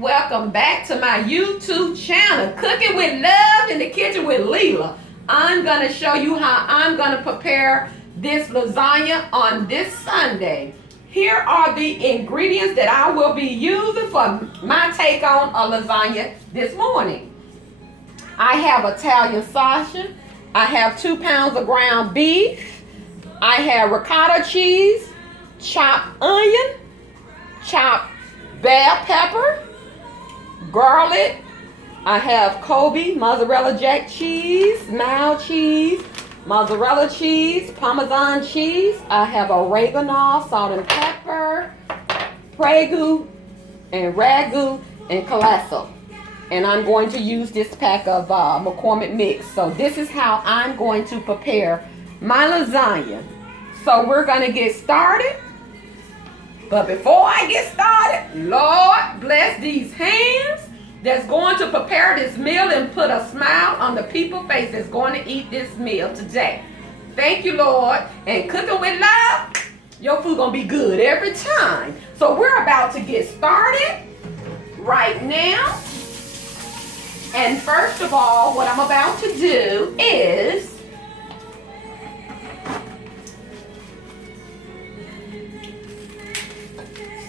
Welcome back to my YouTube channel, Cooking with Love in the Kitchen with Leela. I'm going to show you how I'm going to prepare this lasagna on this Sunday. Here are the ingredients that I will be using for my take on a lasagna this morning. I have Italian sausage. I have 2 pounds of ground beef. I have ricotta cheese, chopped onion, chopped bell pepper, garlic. I have Kobe mozzarella jack cheese, mild cheese, mozzarella cheese, Parmesan cheese. I have oregano, salt and pepper, prego, and ragu, and calasso. And I'm going to use this pack of McCormick mix. So this is how I'm going to prepare my lasagna. So we're going to get started. But before I get started, Lord bless these hands that's going to prepare this meal and put a smile on the people's face that's going to eat this meal today. Thank you, Lord. And cooking with love, your food going to be good every time. So we're about to get started right now. And first of all, what I'm about to do is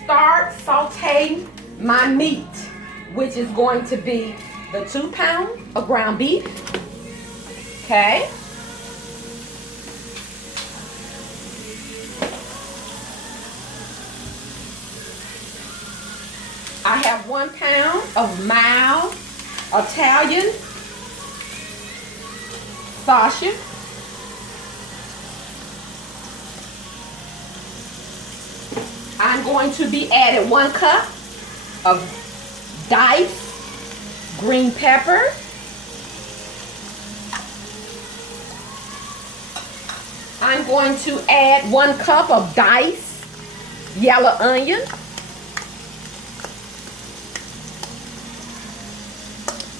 start sauteing my meat, which is going to be the 2 pounds of ground beef. Okay. I have 1 pound of mild Italian sausage. I'm going to be adding 1 cup of diced green pepper. I'm going to add 1 cup of diced yellow onion.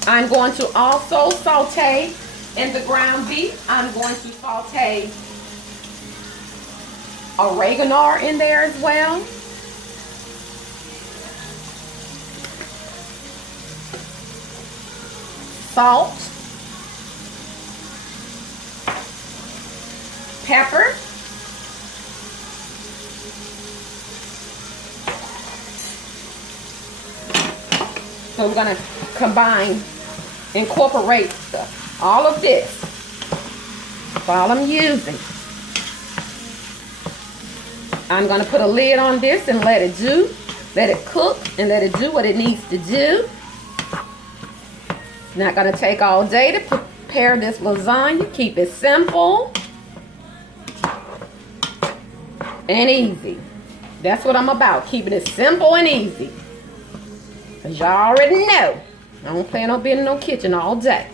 I'm going to also saute in the ground beef. I'm going to saute oregano in there as well. Salt, pepper, so we're going to incorporate all of this. That's all I'm using. I'm going to put a lid on this and let it cook and let it do what it needs to do. It's not going to take all day to prepare this lasagna. Keep it simple and easy. That's what I'm about, keeping it simple and easy. Because y'all already know, I don't plan on being in no kitchen all day.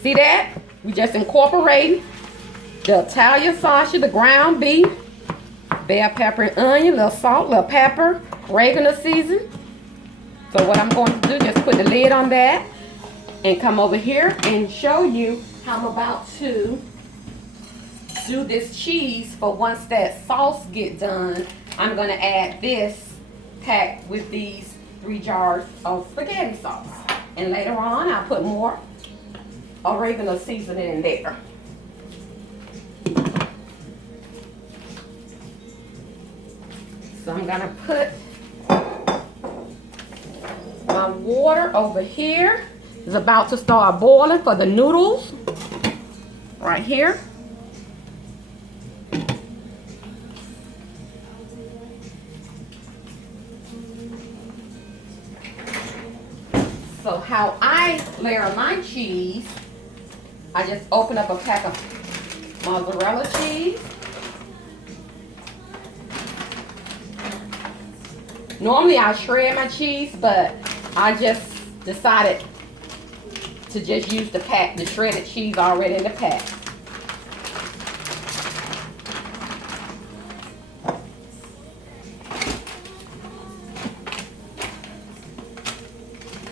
See that? We just incorporating the Italian sausage, the ground beef, bell pepper and onion, little salt, little pepper, oregano season. So what I'm going to do, just put the lid on that and come over here and show you how I'm about to do this cheese. For once that sauce get done, I'm going to add this pack with these 3 jars of spaghetti sauce. And later on, I'll put more oregano seasoning in there. So I'm going to put my water over here. It's about to start boiling for the noodles right here. So how I layer my cheese, I just open up a pack of mozzarella cheese. Normally I shred my cheese, but I just decided to just use the pack, the shredded cheese already in the pack.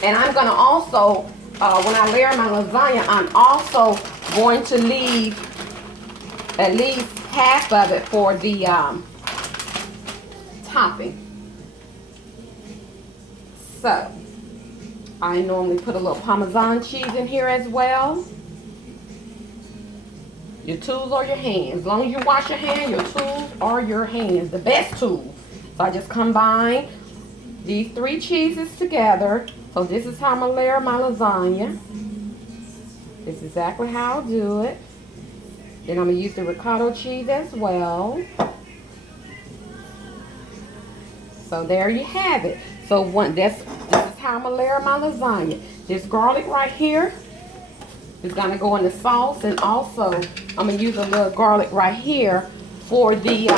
And I'm going to also, when I layer my lasagna, I'm also going to leave at least half of it for the topping. So, I normally put a little Parmesan cheese in here as well. Your tools or your hands. As long as you wash your hand, your tools are your hands. The best tools. So I just combine these 3 cheeses together. So this is how I'm going to layer my lasagna. This is exactly how I'll do it. Then I'm going to use the ricotta cheese as well. So there you have it. So this is how I'm going to layer my lasagna. This garlic right here is going to go in the sauce. And also, I'm going to use a little garlic right here for the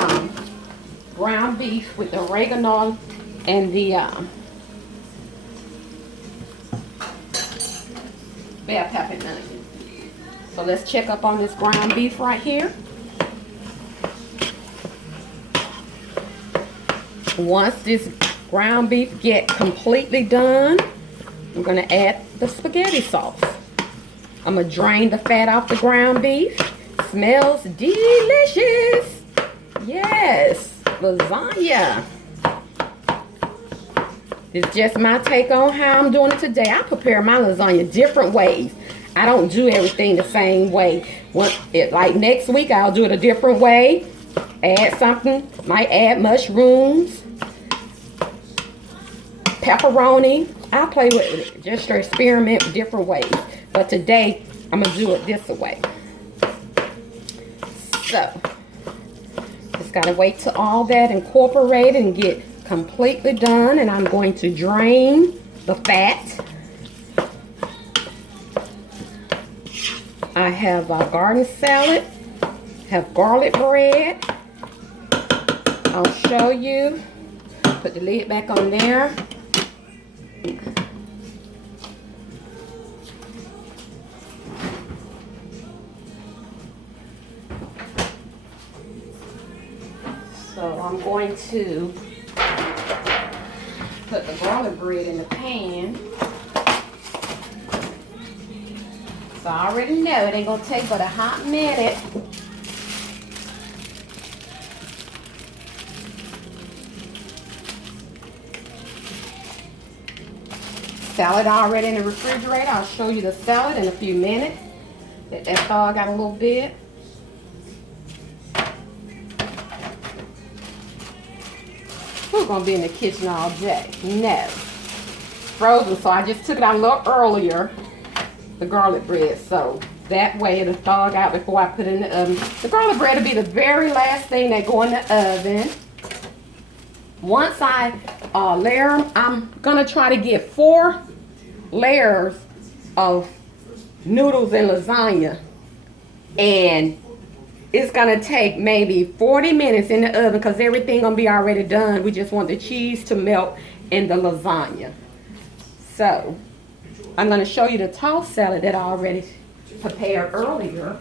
ground beef with the oregano and the bell pepper and onion. So let's check up on this ground beef right here. Once this ground beef gets completely done, I'm going to add the spaghetti sauce. I'm going to drain the fat off the ground beef. Smells delicious. Yes, lasagna. It's just my take on how I'm doing it today. I prepare my lasagna different ways. I don't do everything the same way. Like next week, I'll do it a different way. Add something. Might add mushrooms, pepperoni. I'll play with it. Just to experiment with different ways. But today, I'm going to do it this way. So, just got to wait till all that incorporated and get completely done. And I'm going to drain the fat. I have a garden salad. Have garlic bread. I'll show you. Put the lid back on there. So I'm going to put the garlic bread in the pan. So I already know it ain't gonna take but a hot minute. Salad already in the refrigerator. I'll show you the salad in a few minutes. Let that thaw out a little bit. Who's gonna be in the kitchen all day? No. Frozen, so I just took it out a little earlier, the garlic bread, so that way it'll thaw out before I put it in the oven. The garlic bread will be the very last thing that go in the oven. Once I layer them, I'm gonna try to get 4 layers of noodles and lasagna, and it's gonna take maybe 40 minutes in the oven because everything gonna be already done. We just want the cheese to melt in the lasagna. So I'm gonna show you the tossed salad that I already prepared earlier.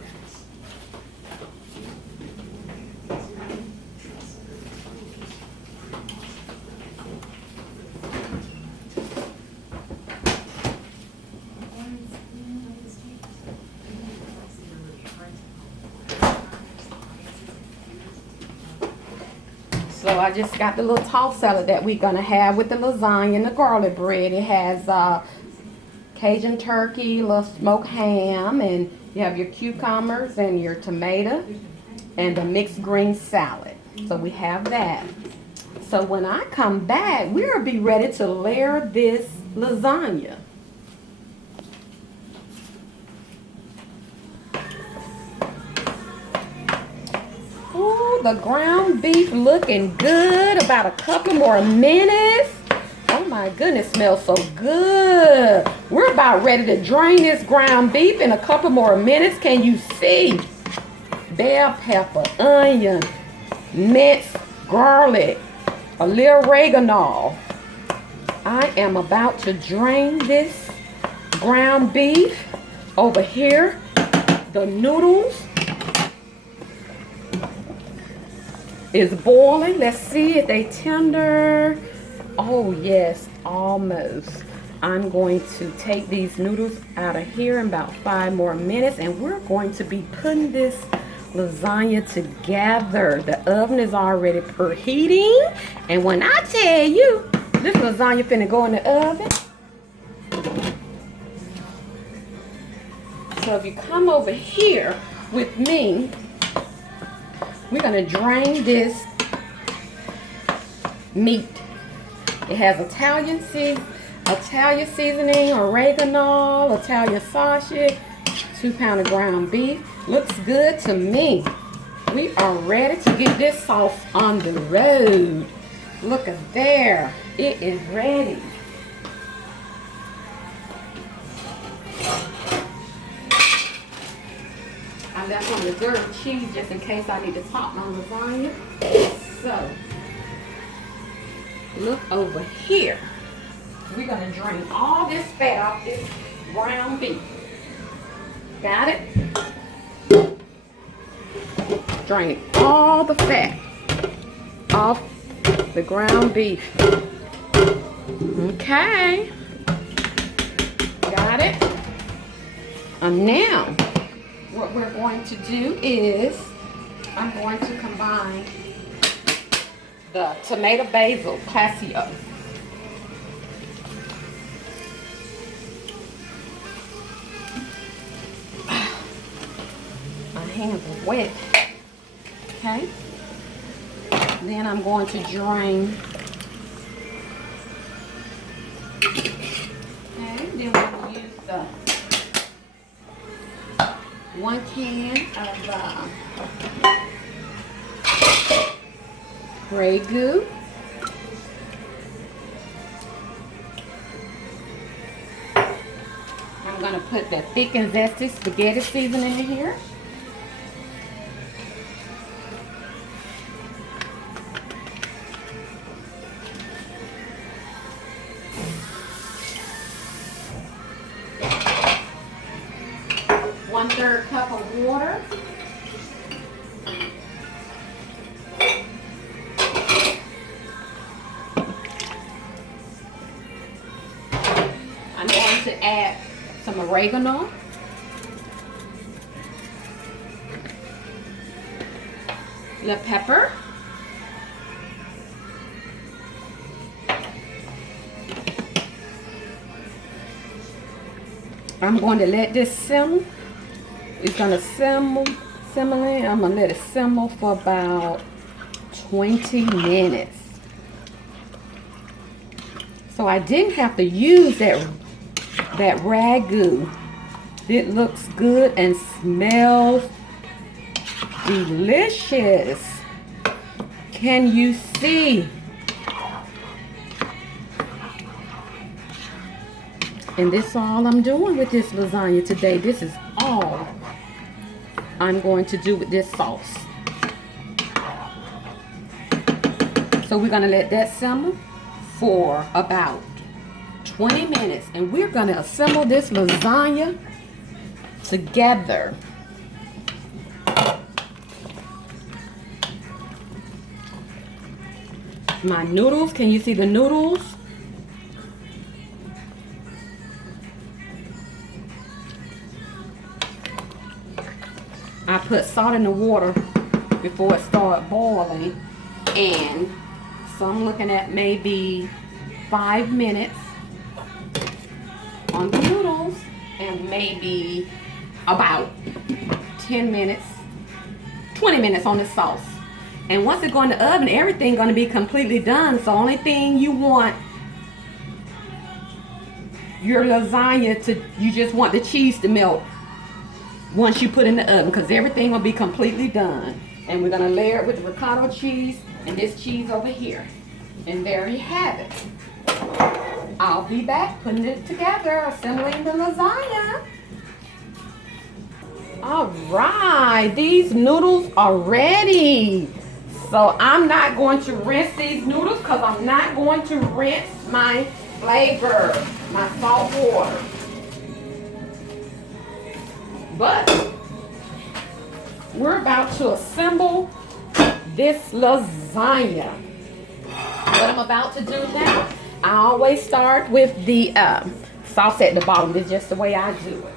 So I just got the little tossed salad that we're gonna have with the lasagna and the garlic bread. It has Cajun turkey, little smoked ham, and you have your cucumbers and your tomato and a mixed green salad. So we have that. So when I come back, we'll be ready to layer this lasagna. Ooh, the ground beef looking good. About a couple more minutes. Oh my goodness, smells so good. We're about ready to drain this ground beef in a couple more minutes. Can you see? Bell pepper, onion, minced garlic, a little oregano. I am about to drain this ground beef. Over here, the noodles is boiling. Let's see if they tender. Oh yes, almost. I'm going to take these noodles out of here in about 5 more minutes, and we're going to be putting this lasagna together. The oven is already preheating, and when I tell you This lasagna finna go in the oven. So if you come over here with me, we're gonna drain this meat. It has Italian seasoning, oregano, Italian sausage, 2 pounds of ground beef. Looks good to me. We are ready to get this sauce on the road. Look at there. It is ready. I left some reserved cheese just in case I need to top my lasagna. So, look over here. We're going to drain all this fat off this ground beef. Got it? Drain all the fat off the ground beef. Okay. Got it? And now, what we're going to do is, I'm going to combine the tomato basil casio. My hands are wet. Okay. Then I'm going to drain. Okay. Then we're going to use the 1 can of ragu. I'm going to put the thick and zesty spaghetti seasoning in here. One-third cup of water. I'm going to add some oregano. The pepper. I'm going to let this simmer. It's going to simmer. I'm going to let it simmer for about 20 minutes. So I didn't have to use that ragu. It looks good and smells delicious. Can you see? And this is all I'm doing with this lasagna today. This is all I'm going to do with this sauce. So we're going to let that simmer for about 20 minutes. And we're going to assemble this lasagna together. My noodles, can you see the noodles? I put salt in the water before it started boiling, and so I'm looking at maybe 5 minutes on the noodles and maybe about 10 minutes, 20 minutes on the sauce. And once it go in the oven, everything's going to be completely done. So only thing you want your lasagna to, you just want the cheese to melt once you put in the oven, because everything will be completely done. And we're going to layer it with the ricotta cheese and this cheese over here. And there you have it. I'll be back putting it together, assembling the lasagna. All right, these noodles are ready. So I'm not going to rinse these noodles because I'm not going to rinse my flavor, my salt water. But we're about to assemble this lasagna. What I'm about to do now, I always start with the sauce at the bottom. This is just the way I do it.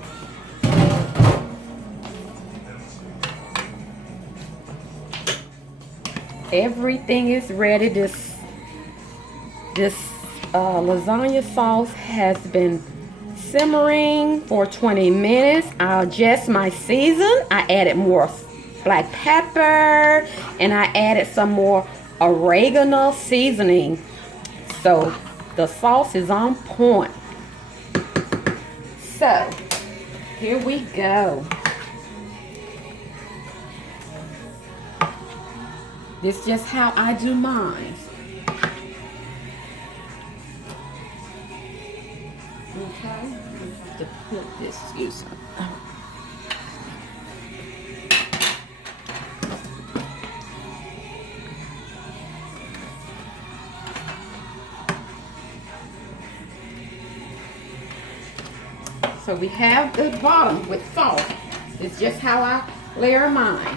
Everything is ready. This lasagna sauce has been simmering for 20 minutes. I'll adjust my season. I added more black pepper and I added some more oregano seasoning. So the sauce is on point. So here we go. This is just how I do mine. Okay, I have to put this, excuse me. So we have the bottom with sauce. It's just how I layer mine.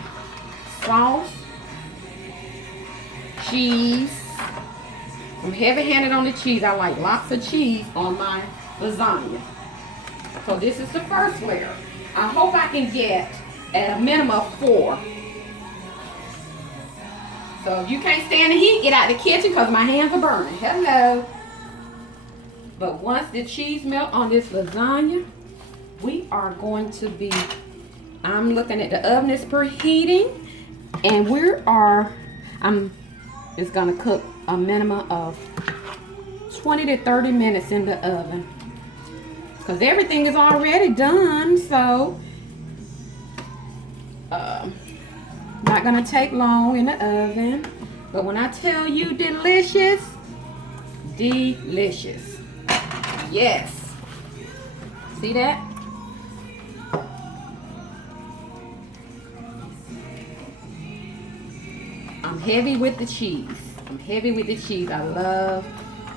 Sauce, cheese. I'm heavy-handed on the cheese. I like lots of cheese on my lasagna. So this is the first layer. I hope I can get at a minimum of 4. So if you can't stand the heat, get out the kitchen because my hands are burning. Hello. But once the cheese melt on this lasagna, we are going to be, I'm looking at the oven is preheating, and it's gonna cook a minimum of 20 to 30 minutes in the oven. Because everything is already done, so not gonna take long in the oven. But when I tell you delicious, delicious. Yes. See that? I'm heavy with the cheese. I'm heavy with the cheese. I love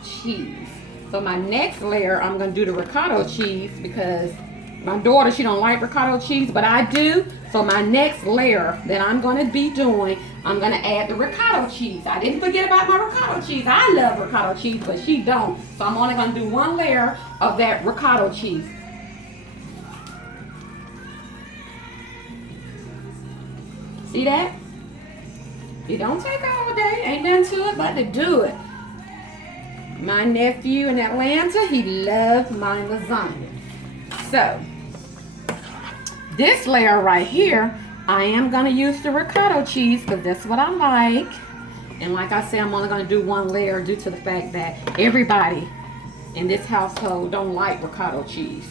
cheese. So my next layer, I'm gonna do the ricotta cheese because my daughter, she don't like ricotta cheese, but I do. So my next layer that I'm gonna be doing, I'm gonna add the ricotta cheese. I didn't forget about my ricotta cheese. I love ricotta cheese, but she don't. So I'm only gonna do 1 layer of that ricotta cheese. See that? It don't take all day. Ain't nothing to it but to do it. My nephew in Atlanta, he loved my lasagna. So, this layer right here, I am going to use the ricotta cheese because that's what I like. And like I said, I'm only going to do 1 layer due to the fact that everybody in this household don't like ricotta cheese.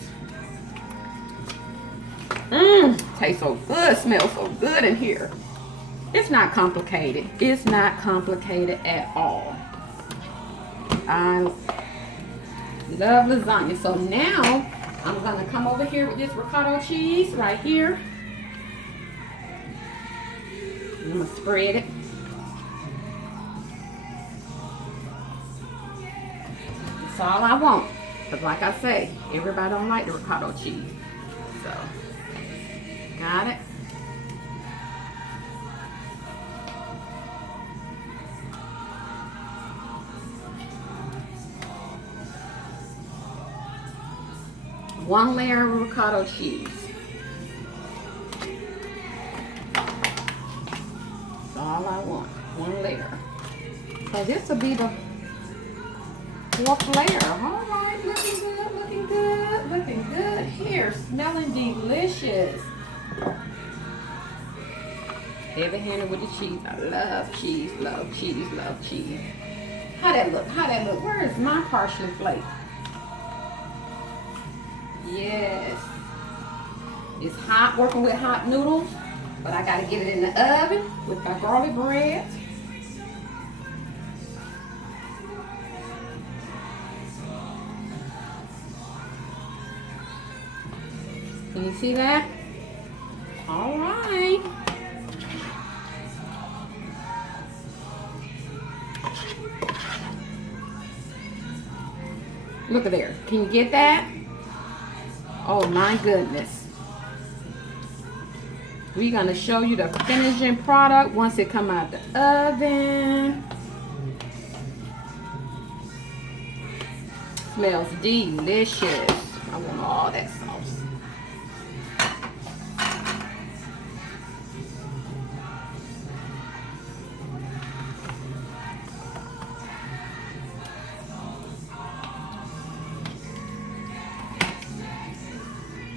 Tastes so good, smells so good in here. It's not complicated. It's not complicated at all. I love lasagna. So now I'm going to come over here with this ricotta cheese right here. I'm going to spread it. That's all I want. Because like I say, everybody don't like the ricotta cheese. So, got it? One layer of ricotta cheese. That's all I want. 1 layer. So this will be the 4th layer. All right, looking good, looking good, looking good here. Smelling delicious. Heavy-handed with the cheese. I love cheese, love cheese, love cheese. How that look? How that look? Where is my parsley flake? Yes. It's hot, working with hot noodles, but I gotta get it in the oven with my garlic bread. Can you see that? All right. Look at there. Can you get that? Oh my goodness. We're going to show you the finishing product once it come out the oven. Smells delicious. I want all that sauce.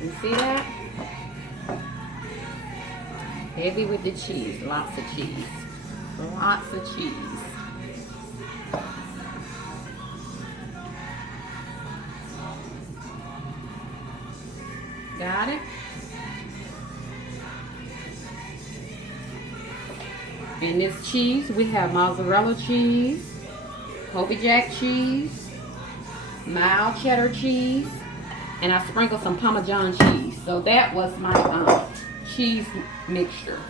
You see that? Heavy with the cheese. Lots of cheese. Lots of cheese. Got it? In this cheese, we have mozzarella cheese, Colby Jack cheese, mild cheddar cheese, and I sprinkled some Parmesan cheese. So that was my cheese mixture.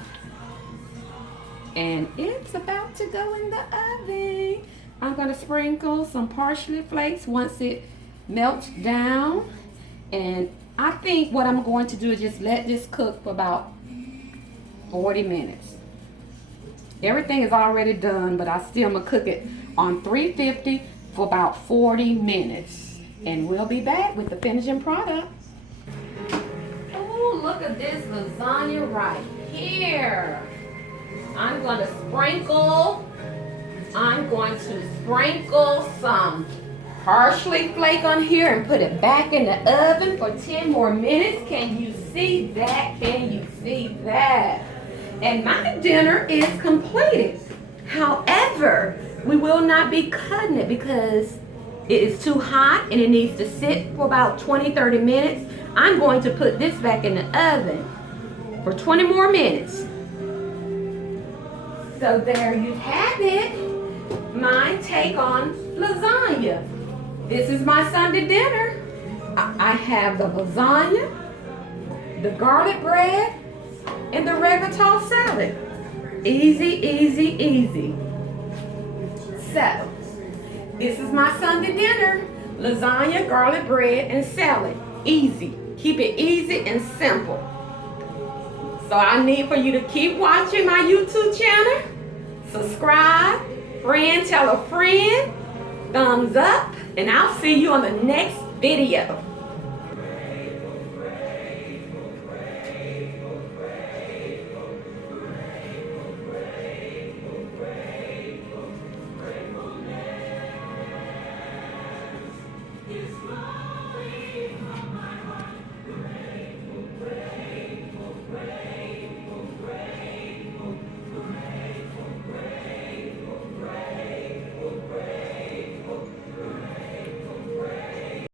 And it's about to go in the oven. I'm going to sprinkle some parsley flakes once it melts down. And I think what I'm going to do is just let this cook for about 40 minutes. Everything is already done, but I still am going to cook it on 350 for about 40 minutes. And we'll be back with the finishing product. Oh, look at this lasagna right here. I'm going to sprinkle some parsley flake on here and put it back in the oven for 10 more minutes. Can you see that? Can you see that? And my dinner is completed. However, we will not be cutting it because it is too hot and it needs to sit for about 20-30 minutes. I'm going to put this back in the oven for 20 more minutes. So there you have it, my take on lasagna. This is my Sunday dinner. I have the lasagna, the garlic bread, and the regatol salad. Easy, easy, easy. So, this is my Sunday dinner. Lasagna, garlic bread, and salad. Easy. Keep it easy and simple. So I need for you to keep watching my YouTube channel. Subscribe. Friend, tell a friend. Thumbs up. And I'll see you on the next video.